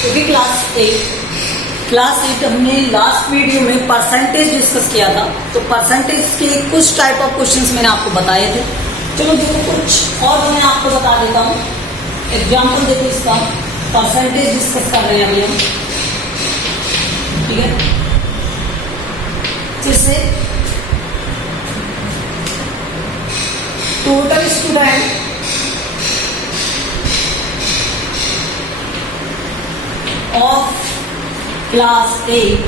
क्योंकि क्लास 8 हमने last video में परसेंटेज डिस्कस किया था, तो परसेंटेज के कुछ टाइप ऑफ क्वेश्चंस मैंने आपको बताए थे। चलो देखो कुछ और मैं आपको बता देता हूँ। एग्जाम्पल देखो इसका, परसेंटेज डिस्कस कर रहे हैं अभी हम, ठीक है। जैसे टोटल स्टूडेंट ऑफ क्लास 8,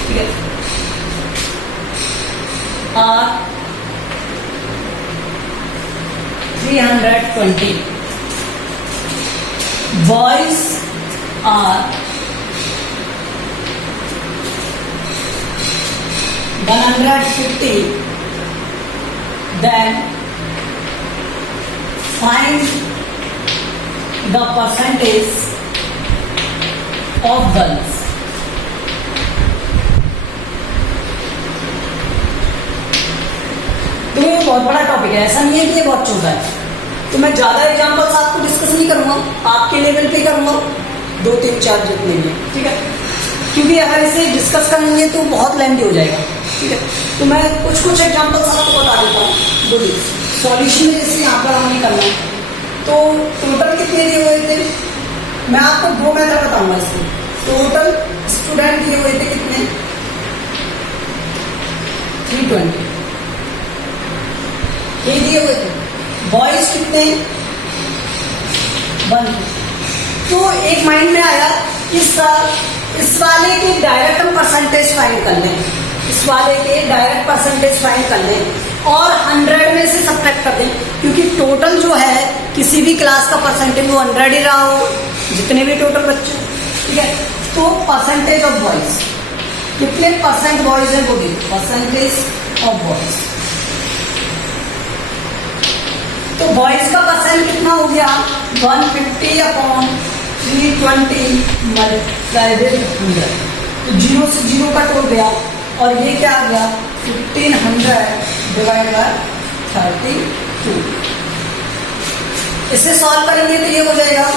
ठीक है, are 320, boys are 150, then find the percentage of girls. तो ये बहुत बड़ा टॉपिक है, ऐसा नहीं है कि ये बहुत छोटा है। तो मैं ज्यादा एग्जांपल्स आपको डिस्कस नहीं करूंगा, आपके लेवल पे करूंगा, 2 3 4 जितने भी, ठीक है। क्योंकि अगर इसे डिस्कस करेंगे तो बहुत लेंथी हो जाएगा, ठीक है। तो मैं कुछ एग्जांपल्स आपको बता देता हूँ। बोलिए सॉल्यूशन जैसे यहाँ पर हमने करना है, तो टोटल कितने दिए हुए थे, मैं आपको 2 मेथड बताऊंगा इसके। टोटल स्टूडेंट दिए हुए थे कितने, 320 ये दिए हुए थे। बॉयज कितने, 1। तो एक माइंड में आया कि सर इस वाले के डायरेक्ट हम परसेंटेज फाइंड कर लें, इस वाले के डायरेक्ट परसेंटेज फाइंड कर लें और 100 में से सब्ट्रैक्ट कर दें, क्योंकि टोटल जो है किसी भी क्लास का परसेंटेज वो 100 ही रहा हो, जितने भी टोटल बच्चे, ठीक है। तो परसेंटेज ऑफ बॉयज, कितने परसेंट बॉयज है वो देखो, परसेंटेज ऑफ बॉयज। तो बॉयज का परसेंट कितना हो गया, 150 अपॉन 320 मल्टीप्लाई विद 100। तो 0 से 0 कट हो गया और ये क्या आ गया, 1500 डिवाइड बाय 32। इसे सॉल्व करेंगे तो ये हो जाएगा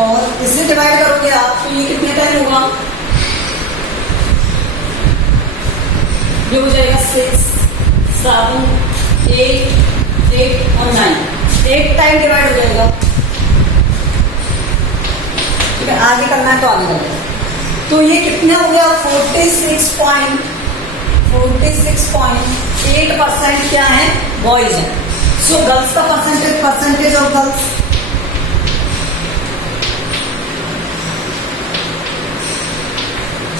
और इसे डिवाइड करोगे आप तो ये कितने टाइम होगा, ये हो जाएगा 6 7 8 और 9, 8 टाइम डिवाइड हो जाएगा, ठीक है। आगे करना है तो आगे करेंगे। तो ये कितना हो गया, 46.8% क्या है, बॉयज है। सो गर्ल्स का परसेंटेज ऑफ गर्ल्स,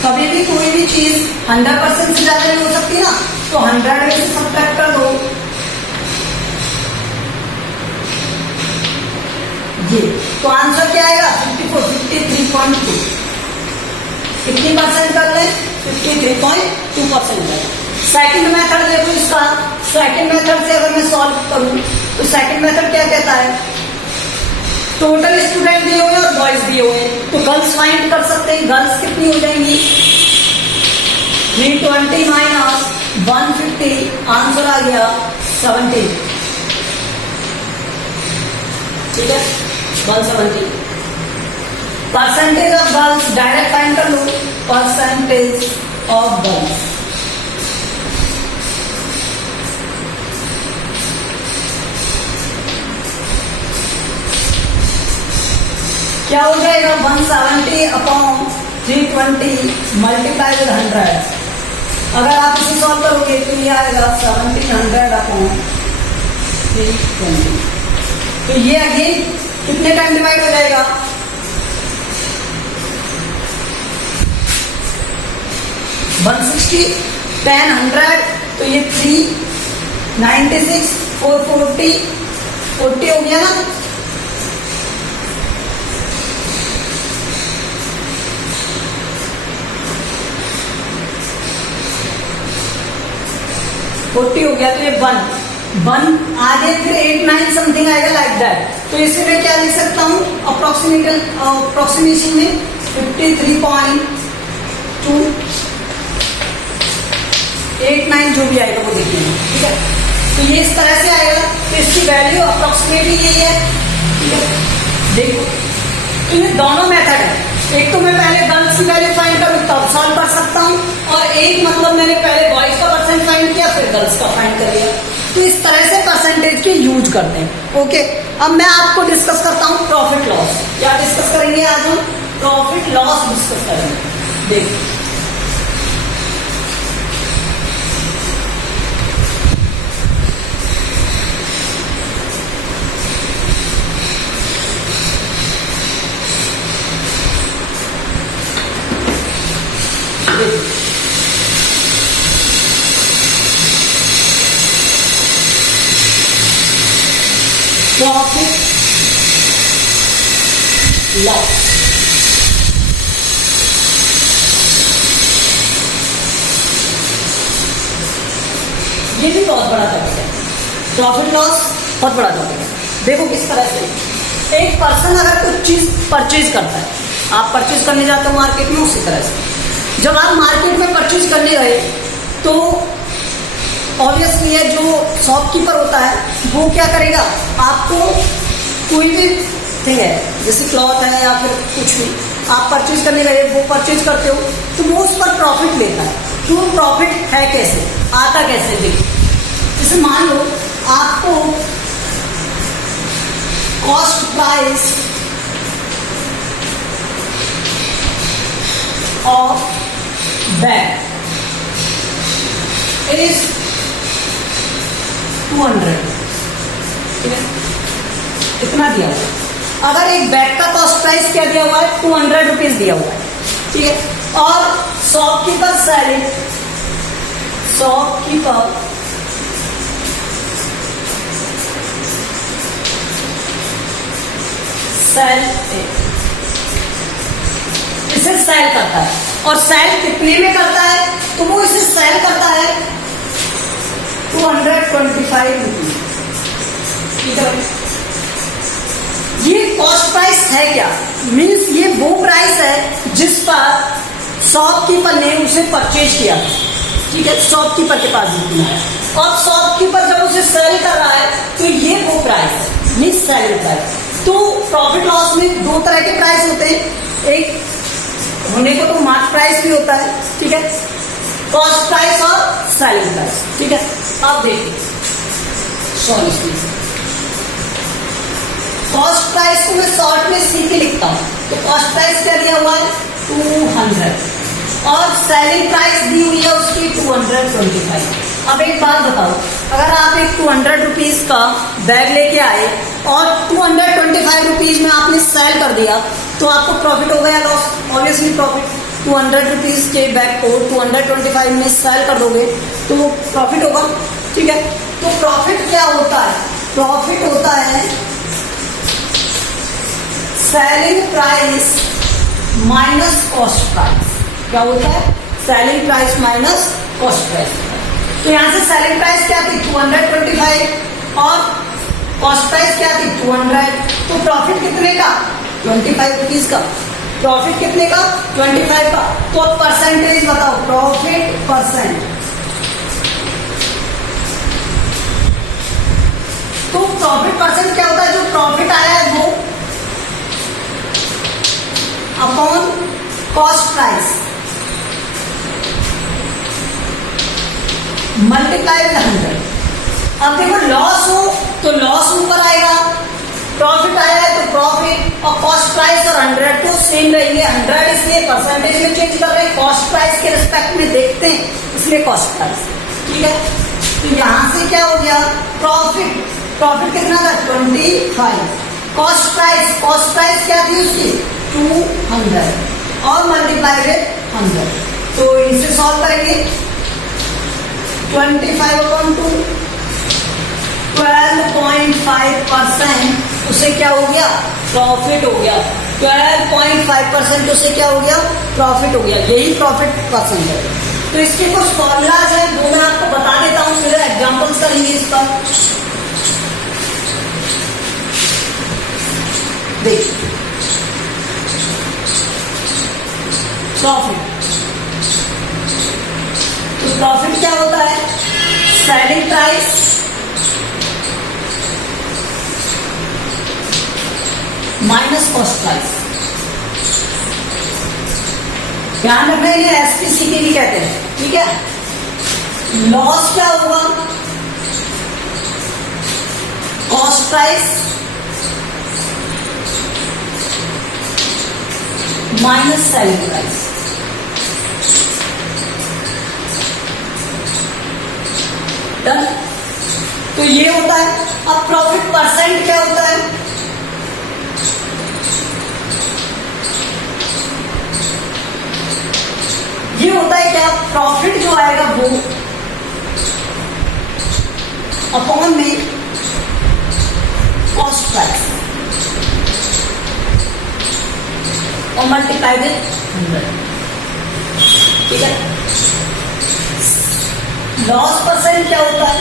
कभी भी कोई भी चीज 100% से ज्यादा नहीं हो सकती ना, तो 100 में से सब्ट्रैक्ट कर दो। ये तो आंसर क्या आएगा, 53.2। कितनी परसेंट कर ले, 53.2%। सेकंड मेथड देखो इसका, सेकंड मेथड से अगर मैं सॉल्व करूं तो सेकंड मेथड क्या कहता है, टोटल स्टूडेंट दिए हुए और बॉयज दिए हुए, तो गर्ल्स फाइंड कर सकते हैं। गर्ल्स कितनी हो जाएंगी, 320 माइनस 150, आंसर आ गया 70, ठीक है, 170। Percentage of girls direct find कर लो, परसेंटेज ऑफ गर्ल्स, क्या हो जाएगा, 170 अपॉन 320 मल्टीप्लाई विद 100। अगर आप इसे सॉल्व करोगे तो ये आएगा 1700 अपॉन 320। तो ये अगेन कितने टाइम डिवाइड हो जाएगा, 160, 10, 100, तो ये 3, 96, 440, 40 हो गया ना। फोर्टी हो गया, तो ये 1 आगे फिर 8, 9 समथिंग आएगा लाइक दैट। तो इसे मैं क्या लिख सकता हूँ अप्रोक्सीमेशन में 53.2, 8, 9 जो भी आएगा वो देखिए, ठीक है। तो ये इस तरह से आएगा, तो इसकी वैल्यू अप्रोक्सीमेटली यही है, ठीक है। देखो, तो ये दोनों मेथड है, एक तो मैं पहले गर्ल्स की वैल्यू फाइंड करूँ तब सॉल्व कर सकता हूँ, और एक मतलब मैंने पहले बॉयज का परसेंट फाइंड किया फिर गर्ल्स का फाइंड कर लिया। तो इस तरह से परसेंटेज के यूज करते हैं। ओके, अब मैं आपको डिस्कस करता हूँ प्रॉफिट लॉस। क्या डिस्कस करेंगे आज हम? प्रॉफिट लॉस डिस्कस करेंगे। देखिए, प्रॉफिट लॉस, ये भी बहुत बड़ा टॉपिक है। प्रॉफिट लॉस बहुत बड़ा टॉपिक है। देखो किस तरह से एक पर्सन अगर कुछ चीज परचेज करता है, आप परचेज करने जाते हो मार्केट में, उसी तरह से जब आप मार्केट में परचेज करने गए तो ऑब्वियसली है जो शॉपकीपर होता है वो क्या करेगा, आपको कोई भी थिंग है जैसे क्लॉथ है या फिर कुछ भी आप परचेज करने गए, वो परचेज करते हो तो वो उस पर प्रॉफिट लेता है। तो प्रॉफिट है कैसे, आता कैसे? देखिए, जैसे मान लो आपको cost price of bag is 200, ठीक है, इतना दिया हुआ है। अगर एक बैग का कॉस्ट प्राइस क्या दिया हुआ है? 200 रुपीज दिया हुआ है, ठीक है। और शॉपकीपर सेलिंग, शॉपकीपर सेल, इसे सेल करता है, और सेल कितने में करता है? तो वो इसे सेल करता है 225 रुपीज, ठीक है। ये कॉस्ट प्राइस है क्या? मीन्स ये वो प्राइस है जिस पर शॉपकीपर ने उसे परचेज किया, ठीक है, शॉपकीपर के पास जितना है। और शॉपकीपर जब उसे सेल कर रहा है तो ये वो प्राइस है, मीन्स सेलिंग प्राइस। तो प्रॉफिट लॉस में दो तरह के प्राइस होते हैं, एक होने को तो मार्क प्राइस भी होता है, ठीक है, कॉस्ट प्राइस और सेलिंग प्राइस, ठीक है। अब देखिए, सॉरी प्लीज, कॉस्ट प्राइस को मैं शॉर्ट में सी के लिखता हूं, तो कॉस्ट प्राइस क्या दिया हुआ है? 200, और सेलिंग प्राइस दी हुई है उसकी 225। अब एक बात बताओ, अगर आप एक 200 रुपीज का बैग लेके आए और 225 रुपीज में आपने सेल कर दिया, तो आपको प्रॉफिट हो गया लॉस? Obviously profit. 200 रुपीज के बैग को 225 में सेल कर दोगे तो वो प्रॉफिट होगा, ठीक है। तो प्रॉफिट क्या होता है? प्रॉफिट होता है selling price minus cost price. क्या होता है? Selling price minus cost price. तो यहां से सेलिंग प्राइस क्या थी? 225, और कॉस्ट प्राइस क्या थी? 200। तो प्रॉफिट कितने का? 25 रुपीज का। प्रॉफिट कितने का? 25 का। तो परसेंटेज बताओ, प्रॉफिट परसेंट। तो प्रॉफिट परसेंट क्या होता है? जो प्रॉफिट आया है वो upon cost price multiply with 100। अब देखो लॉस हो तो लॉस ऊपर आएगा, प्रॉफिट आया है तो प्रॉफिट, और कॉस्ट प्राइस और 100 तो सेम रहेंगे। 100 इसलिए परसेंटेज में चेंज कर रहे हैं, कॉस्ट प्राइस के रिस्पेक्ट में देखते हैं इसलिए कॉस्ट प्राइस, ठीक है। तो यहां से क्या हो गया? प्रॉफिट, प्रॉफिट कितना था? 25। कॉस्ट प्राइस क्या थी उसकी? 200, और मल्टीप्लाई विद 100। तो इसे सॉल्व करेंगे 25/2 12.5% उसे क्या हो गया, प्रॉफिट हो गया। 12.5% उसे क्या हो गया, प्रॉफिट हो गया। यही प्रॉफिट परसेंट है। तो इसके कुछ फॉर्मूलाज हैं वो मैं आपको बता देता हूं, फिर एग्जांपल्स करेंगे इसका। देखिए प्रॉफिट, तो प्रॉफिट क्या होता है, selling price minus cost price. ध्यान रखना है, एसपीसीटी भी कहते हैं, ठीक है। लॉस क्या होगा, cost price minus selling price. Done. तो ये होता है। अब प्रॉफिट परसेंट क्या होता है, ये होता है क्या, प्रॉफिट जो आएगा वो अपॉन में कॉस्ट प्राइस और मल्टीप्लाई विद 100, ठीक है। लॉस परसेंट क्या होता है,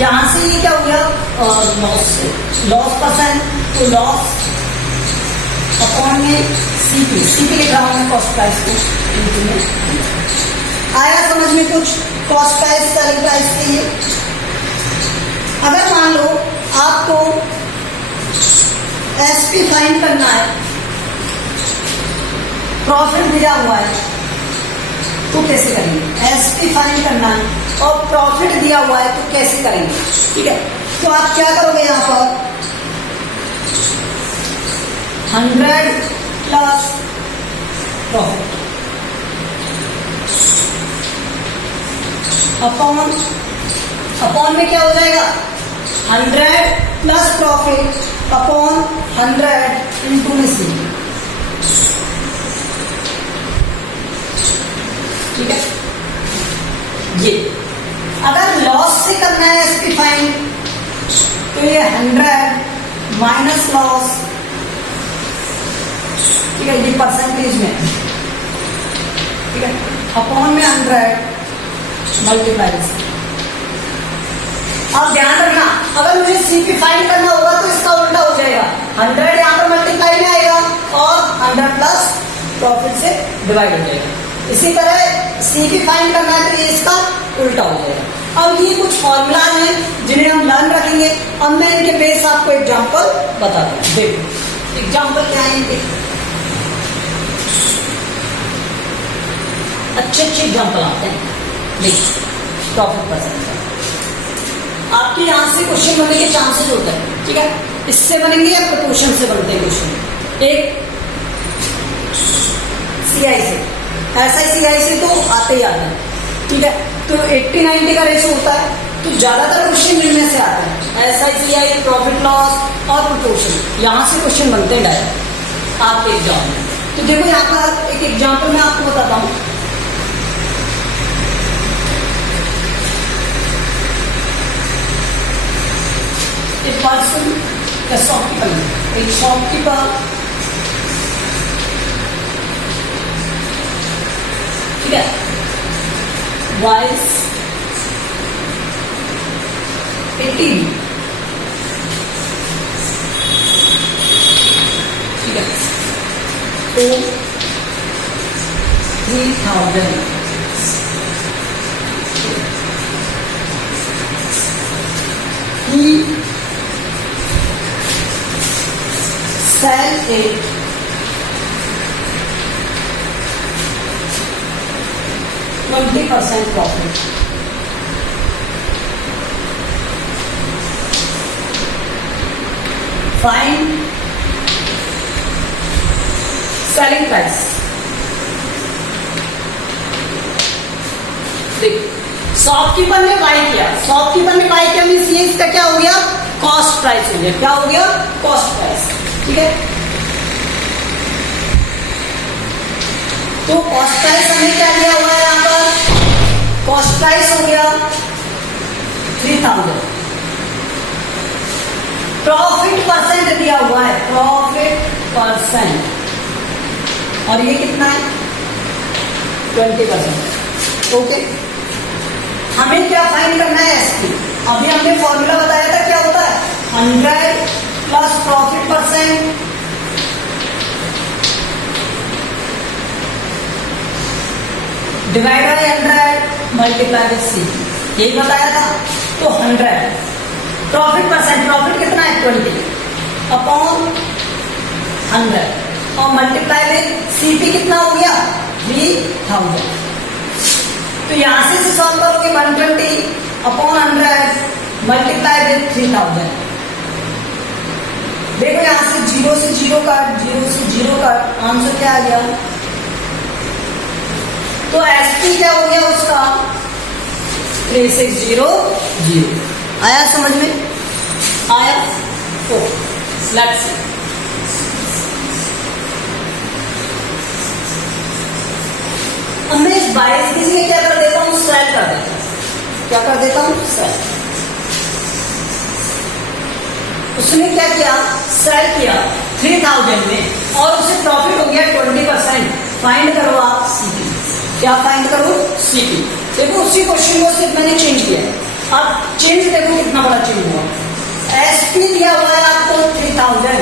यहां से ये क्या हो गया, लॉस परसेंट, तो लॉस अपॉन में सीपी लिख रहा हूं मैं, कॉस्ट प्राइस को। आया समझ में कुछ, कॉस्ट प्राइस सेलिंग प्राइस के लिए। अगर मान लो आपको एसपी फाइंड करना है, प्रॉफिट दिया हुआ है, तो कैसे करेंगे, एसपी फाइंड करना है और प्रॉफिट दिया हुआ है तो कैसे करेंगे, ठीक है। तो आप क्या करोगे, यहां पर 100 प्लस प्रॉफिट अपॉन में क्या हो जाएगा, 100 प्लस प्रॉफिट अपॉन 100 इंटू में सी, ठीक है। ये अगर लॉस से करना है एसपी फाइंड, तो ये 100 माइनस लॉस, ठीक है, ये परसेंटेज में, ठीक है, अपॉन में 100 मल्टीप्लाई। अब ध्यान रखना, अगर मुझे सीपी फाइंड करना होगा तो इसका उल्टा हो जाएगा, 100 यहां पर मल्टीप्लाई में आएगा और 100 प्लस प्रॉफिट से डिवाइड हो जाएगा। इसी तरह सीपी फाइंड करना है तो ये इसका उल्टा हो जाएगा। अब ये कुछ फॉर्मूला हैं जिन्हें हम लर्न रखेंगे। अब मैं इनके बेस आपको एग्जाम्पल बताता हूँ। देखो एग्जाम्पल क्या है इनके, अच्छे एग्जाम्पल आते हैं। देखिए प्रॉफिट परसेंट आपके यहां से क्वेश्चन बनने के चांसेस होते हैं, ठीक है। इससे बनेंगे या प्रपोर्शन से बनते हैं क्वेश्चन, एक सीआई से, ऐसा सीआई से तो आते ही आते हैं, ठीक है। तो 80-90 का रेशो होता है, तो ज्यादातर क्वेश्चन इनमें से आते हैं, ऐसा सीआई, प्रॉफिट लॉस और प्रपोर्शन, यहां से क्वेश्चन बनते हैं डायरेक्ट आपके एग्जाम में। तो देखो यहाँ का एक एग्जाम्पल मैं आपको बताता हूँ। एक पर्सन या शॉपकीपर, एक शॉपकीपर, ठीक है, वाइस 18, ठीक है, तो 3000 he sell it %20 profit. Find selling price. देख शॉपकीपर ने बाय किया, शॉपकीपर ने बाय किया मीन्स ये इसका क्या हो गया, कॉस्ट प्राइस हो गया। क्या हो गया, कॉस्ट प्राइस, ठीक है। तो कॉस्ट प्राइस हमें क्या दिया हुआ है यहाँ पर, कॉस्ट प्राइस हो गया 3000, प्रॉफिट परसेंट दिया हुआ है, प्रॉफिट परसेंट, और ये कितना है 20%। ओके, हमें क्या फाइंड करना है एसपी। अभी हमने फॉर्मूला बताया था, क्या होता है 100 plus profit percent divide by 100 multiply by C, यही बताया था। तो 100 प्रॉफिट परसेंट, प्रॉफिट कितना है 20 अपॉन 100 और मल्टीप्लाई में सीपी कितना हो गया 3000। तो यहां से सॉल्व करोगे 120 अपॉन 100 मल्टीप्लाई विद 3000। देखो यहां से 0 से 0 काट, 0 से 0 काट, आंसर क्या आ गया। तो एसपी क्या हो गया उसका 3600। आया समझ में, आया। तो लेट्स सी, अब मैं इस 22 में क्या कर देता हूं, सेल कर देता हूं। क्या कर देता हूं, सेल। उसने क्या किया, सेल किया 3000 में और उसे प्रॉफिट हो गया 20%। फाइंड करो आप सीपी। क्या फाइंड करो, सीपी। देखो उसी क्वेश्चन को सिर्फ मैंने चेंज किया है। अब चेंज देखो कितना बड़ा चेंज हुआ। एसपी दिया हुआ है आपको 3000,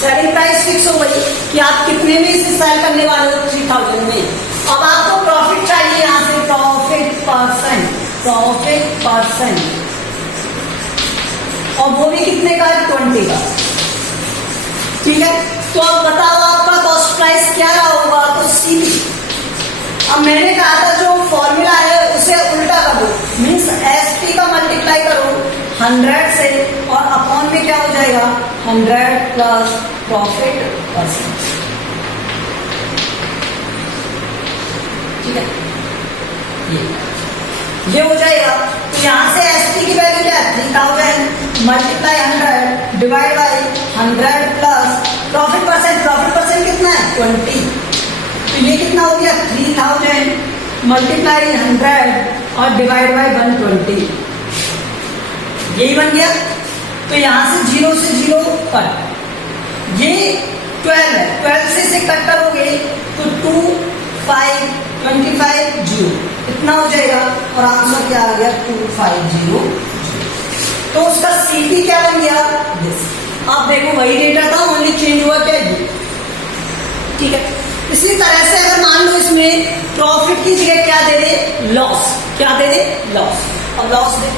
सेलिंग प्राइस फिक्स हो गई कि आप कितने में इसे सेल करने वाले हो 3000 में। अब आपको प्रॉफिट चाहिए, यहां से प्रॉफिट परसेंट, प्रॉफिट परसेंट, और वो भी कितने का है 20 का। ठीक है, तो अब बताओ आपका कॉस्ट प्राइस क्या रहा होगा, तो सीपी। अब मैंने कहा था जो फॉर्मूला है उसे उल्टा कर दो, मीन्स एसपी का मल्टीप्लाई करो 100 से और अपॉन में क्या हो जाएगा 100 प्लस प्रॉफिट परसेंट। ठीक है, ये हो जाएगा। तो यहां से एसपी की वैल्यू क्या है 3000 multiply 100 divide by 100 plus profit percent. Profit percent कितना है 20। तो ये कितना हो गया 3000 मल्टीप्लाई 100 और डिवाइड बाय 120, यही बन गया। तो यहां से 0 से 0 कट, ये 12 है, 12 से इसे कट करोगे तो 2 5 25 0 इतना हो जाएगा और आंसर क्या आ गया 250। तो उसका सीपी क्या बन गया दिस। आप देखो वही डेटा था, ओनली चेंज हुआ क्या ये। ठीक है, इसी तरह से अगर मान लो इसमें प्रॉफिट की जगह क्या दे दे लॉस, क्या दे दे लॉस, और लॉस दे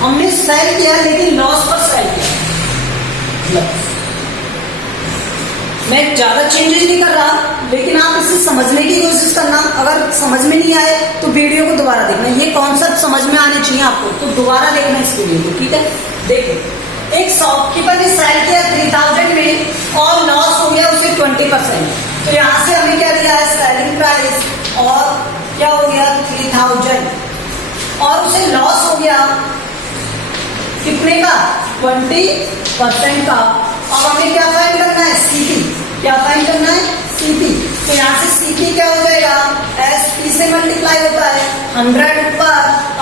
हमने सेल किया लेकिन लॉस पर सेल किया लॉस। मैं ज्यादा चेंजेस नहीं कर रहा, लेकिन आप इसे समझने की कोशिश करना। अगर समझ में नहीं आए तो वीडियो को दोबारा देखना, ये कॉन्सेप्ट समझ में आने चाहिए आपको, तो दोबारा देखना इस वीडियो को। ठीक है, देखो एक शॉपकीपर ने सेल किया 3000 में और लॉस हो गया उसे 20%। तो यहां से हमें क्या दिया है सेलिंग प्राइस और क्या हो गया 3000 और उसे लॉस हो गया कितने का 20% का। अब हमें क्या फाइंड करना है सीपी। क्या फाइंड करना है सीपी। तो यहां से सीपी क्या हो जाएगा एसपी से मल्टीप्लाई होता है 100 ऊपर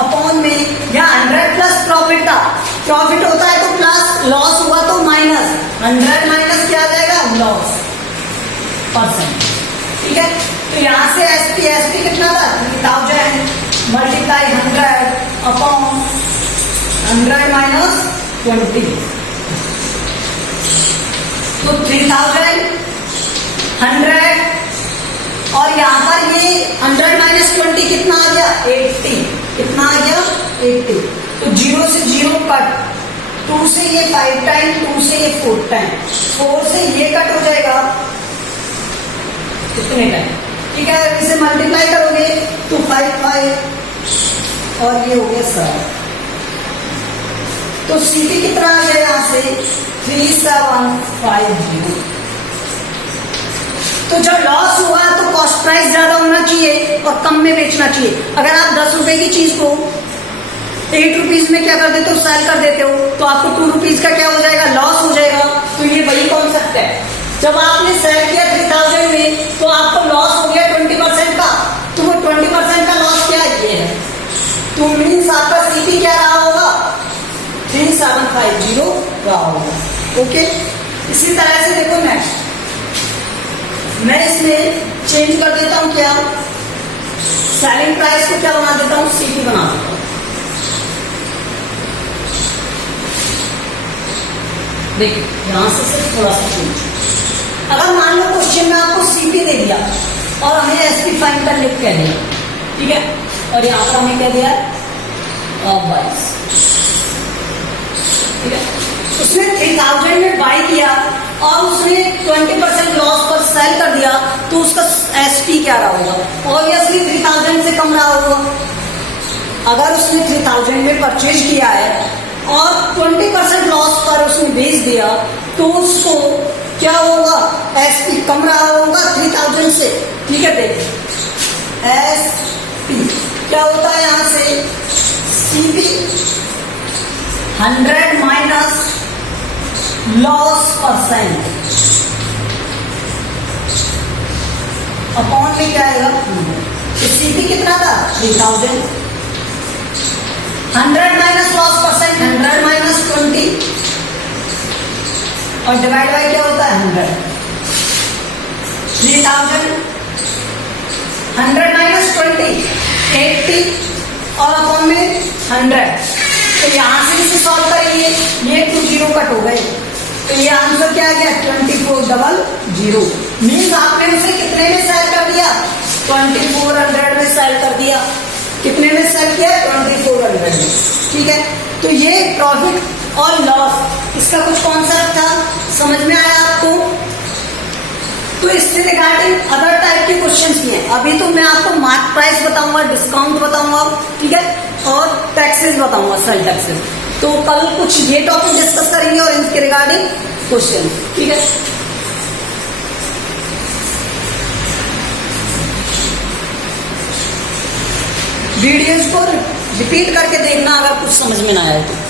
अपॉन में, यहाँ 100 प्लस प्रॉफिट था, प्रॉफिट होता है तो प्लस, लॉस हुआ तो माइनस, 100 माइनस क्या आ जाएगा लॉस परसेंट। ठीक है, तो यहां से एसपी कितना था 3000 मल्टीप्लाई 100 अपॉन 100 माइनस 20, तो 3000 100 और यहां पर ये 100 माइनस 20 कितना आ गया 80, कितना आ गया 80। तो 0 से 0 कट, 2 से ये 5 टाइम, 2 से ये 4 टाइम, 4 से ये कट हो जाएगा कितने टाइम। ठीक है, इसे मल्टीप्लाई करोगे तो 5 5 और ये हो गया 7। तो सीपी कितना आ गया यहां से 3750। तो जब लॉस हुआ तो कॉस्ट प्राइस ज्यादा होना चाहिए और कम में बेचना चाहिए। अगर आप 10 रुपए की चीज को 8 रुपीज में क्या कर देते हो सेल कर देते हो, तो आपको 2 रुपीज का क्या हो जाएगा लॉस हो जाएगा। तो ये वही कौन सा जब आपने सेल किया 3000 में तो आपको लॉस हो गया 20% का, तो वो 20% का लॉस क्या ये है, तो मीन्स आपका सीपी क्या रहा होगा, 3750 रहा होगा। ओके, इसी तरह से देखो नेक्स्ट मैं इसमें चेंज कर देता हूं, क्या सेलिंग प्राइस को क्या बना देता हूं, सीपी बना देता हूं। देखिए यहां से सिर्फ थोड़ा सा चेंज, अगर मान लो क्वेश्चन में आपको सीपी दे दिया और हमें एसपी फाइंड कर लिख कह दिया, ठीक है, और यहां पर हमें कह दिया 22, ठीक है, उसने 3000 में बाई किया और उसने 20% लॉस पर सेल कर दिया, तो उसका एसपी क्या रहा होगा, ऑब्वियसली 3000 से कम रहा होगा। अगर उसने 3000 में परचेज किया है और 20% लॉस पर उसने बेच दिया, तो उसको क्या होगा, एसपी कम रहा होगा 3000 से, ठीक है। देखिए एसपी क्या होता है, यहां से CP 100 minus loss percent upon में क्या आएगा, सीपी कितना था 3000, 100 माइनस लॉस परसेंट 100 माइनस 20 और डिवाइड बाय क्या होता है 100, 3000 100 माइनस 20 80 और अपॉन में 100, तो यहां से इसे सॉल्व करेंगे, ये 2 0 कट हो गए, तो ये आंसर क्या आ गया 2400, मीन्स आपने उसे कितने में सेल कर दिया, 2400 में सेल कर दिया, कितने में सेल किया 2400 में, ठीक है। तो ये प्रॉफिट और लॉस इसका कुछ कॉन्सेप्ट था, समझ में आया आपको। तो इससे रिगार्डिंग अदर टाइप के क्वेश्चंस भी हैं, अभी तो मैं आपको मार्क प्राइस बताऊंगा, डिस्काउंट बताऊंगा, ठीक है, और टैक्सेस बताऊंगा, सेल टैक्सेस। तो कल कुछ ये टॉपिक डिस्कस करेंगे और इनके रिगार्डिंग क्वेश्चन, ठीक है। वीडियोज को रिपीट करके देखना अगर कुछ समझ में ना आए तो।